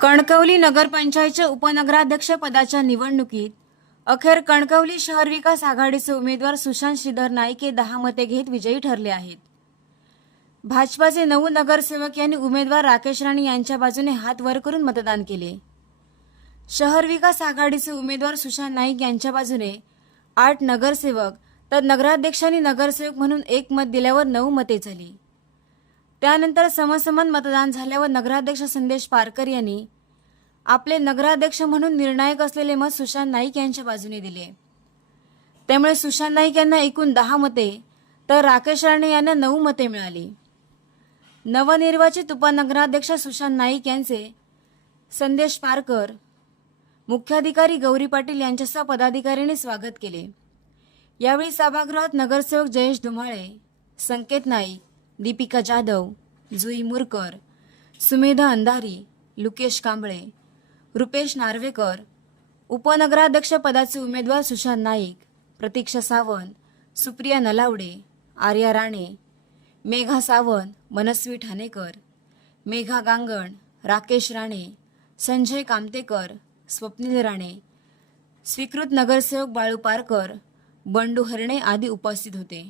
कणकवली नगरपंचायतच्या उपनगराध्यक्ष पदाच्या निवडणुकीत अखेर कणकवली शहर विकास आघाडीचे उमेदवार सुशांत श्रीधर नाईक हे 10 मते घेत विजयी ठरले आहेत। भाजपाचे 9 नगरसेवक यांनी उमेदवार राकेश राणे यांच्या बाजूने हात वर करून मतदान केले। शहर विकास आघाडीचे उमेदवार सुशांत नाईक यांच्या बाजूने 8 नगरसेवक तर नगराध्यक्षांनी नगरसेवक म्हणून 1 मत दिल्यावर 9 मते झाली। त्यानंतर समसमान मतदान झाल्यावर नगराध्यक्ष संदेश पारकर यांनी आपले नगराध्यक्ष म्हणून निर्णायक असलेले मत सुशांत नाईक यांच्या बाजूने दिले। त्यामुळे सुशांत नाईक यांना एकूण 10 मते तर राकेश राणे यांना 9 मते मिळाली। नवनिर्वाचित उपनगराध्यक्ष सुशांत नाईक यांचे संदेश पारकर, मुख्याधिकारी गौरी पाटील यांच्यासह पदाधिकाऱ्यांनी स्वागत केले। यावेळी सभागृहात नगरसेवक जयेश धुमाळे, संकेत नाईक, दीपिका जाधव, जुई मुरकर, सुमेधा अंधारी, लुकेश कांबळे, रुपेश नार्वेकर, उपनगराध्यक्ष पदाचे उमेदवार सुशांत नाईक, प्रतीक्षा सावंत, सुप्रिया नलावडे, आर्या राणे, मेघा सावंत, मनस्वी ठाणेकर, मेघा गांगण, राकेश राणे, संजय कामतेकर, स्वप्नील राणे, स्वीकृत नगरसेवक बाळू पारकर, बंडू हरणे आदी उपस्थित होते।